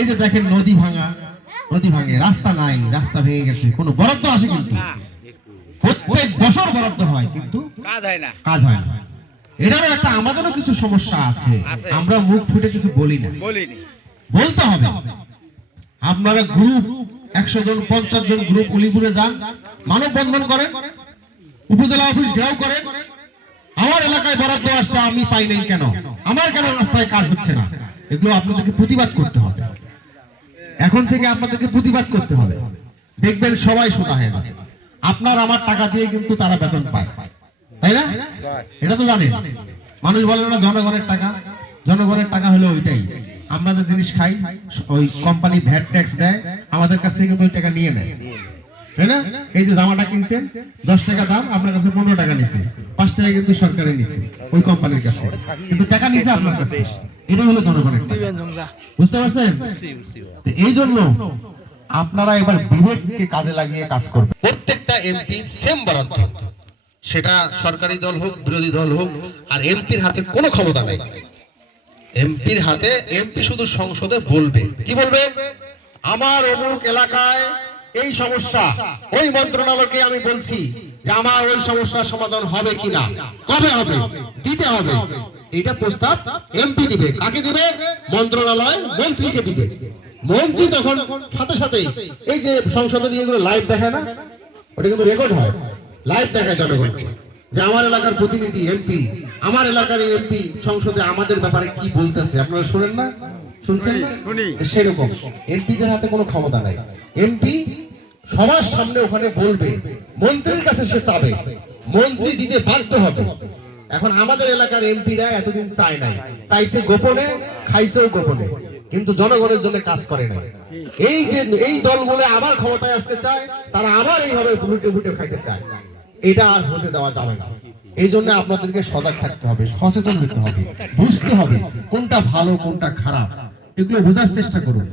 এই যে দেখেন নদী ভাঙে, রাস্তা নাই, রাস্তা ভেঙে গেছে, কোনো বরাদ্দ আসে কিন্তু প্রত্যেক বছর বরাদ্দ হয় কিন্তু কাজ হয় না। এটারও একটা আমাদেরও কিছু সমস্যা আছে, আমরা মুখ ফুটে কিছু বলি না, বলতে হবে। আপনারা গ্রুপ 100 জন 50 জন গ্রুপ উলিপুরে যান, মানববন্ধন করেন, উপজেলা অফিস ঘেরাও করেন, আমার এলাকায় বরাদ্দ আসছে আমি পাই নাই কেন, আমার কেন রাস্তায় কাজ হচ্ছে না, এগুলো আপনাদেরকে প্রতিবাদ করতে হবে। এখন থেকে আপনাদেরকে প্রতিবাদ করতে হবে, দেখবেন সবাই সোজা হয়ে যাবে। আপনার আমার টাকা দিয়ে কিন্তু তারা বেতন পায়, তাই না? এটা তো জানেন। মানুষ বলে না জনগণের টাকা, জনগণের টাকা হলো ওইটাই। আমরা যে জিনিস খাই ওই কোম্পানি ভ্যাট ট্যাক্স দেয়, আমাদের কাছ থেকে ওই টাকা নিয়ে নেয়, তাই না? এই যে জামাটা কিনছেন 10 টাকা দাম, আপনার কাছে 15 টাকা নিছে, 5 টাকা কিন্তু সরকারে নিছে ওই কোম্পানির কাছে, কিন্তু টাকা নিছে আপনার কাছে। এটাই হলো জনগণের টাকা, বুঝতে পারছেন? এই জন্য আপনারা এবার বিবেককে কাজে লাগিয়ে কাজ করবেন। প্রত্যেকটা এমপি সেম বরাদ্দ, সেটা সরকারি দল হোক বিরোধী দল হোক, আর এমপির হাতে কোনো ক্ষমতা নেই। এমপির হাতে, এমপি শুধু সংসদে বলবে, কি বলবে? আমার অমুক এলাকায় এই সমস্যা, ওই মন্ত্রণালয়কে আমি বলছি যে আমার ওই সমস্যার সমাধান হবে কিনা, কবে হবে, দিতে হবে। এটা প্রস্তাব এমপি দিবে। কাকে দিবে? মন্ত্রণালয় মন্ত্রীকে দিবে। মন্ত্রী তখন সাথে সাথে এই যে সংসদে নিয়ে এগুলো লাইভ দেখে না, ওটা কিন্তু রেকর্ড হয়, লাইভ দেখায় জনগণকে যে আমার এলাকার প্রতিনিধি এমপি, আমার এলাকার এমপি সংসদে আমাদের ব্যাপারে কি বলতেছে, আপনারা শুনেন না, শুনছেন না? সেরকম এমপিদের হাতে কোনো ক্ষমতা নাই। এমপি সবার সামনে ওখানে বলবে, মন্ত্রীর কাছে সে চাবে, মন্ত্রী দিতে বাধ্য হবে। এখন আমাদের এলাকার এমপিরা এতদিন চায় নাই, চাইছে গোপনে, খাইছেও গোপনে, কিন্তু জনগণের জন্য কাজ করে না। এই যে এই দলগুলো আবার ক্ষমতায় আসতে চায়, তারা আবার এইভাবে ভুটে ভুটে খাইতে চায়, এটা আর হতে দেওয়া যাবে না। এই জন্য আপনাদেরকে সজাগ থাকতে হবে, সচেতন হতে হবে, বুঝতে হবে কোনটা ভালো কোনটা খারাপ, এগুলো বোঝার চেষ্টা করুন।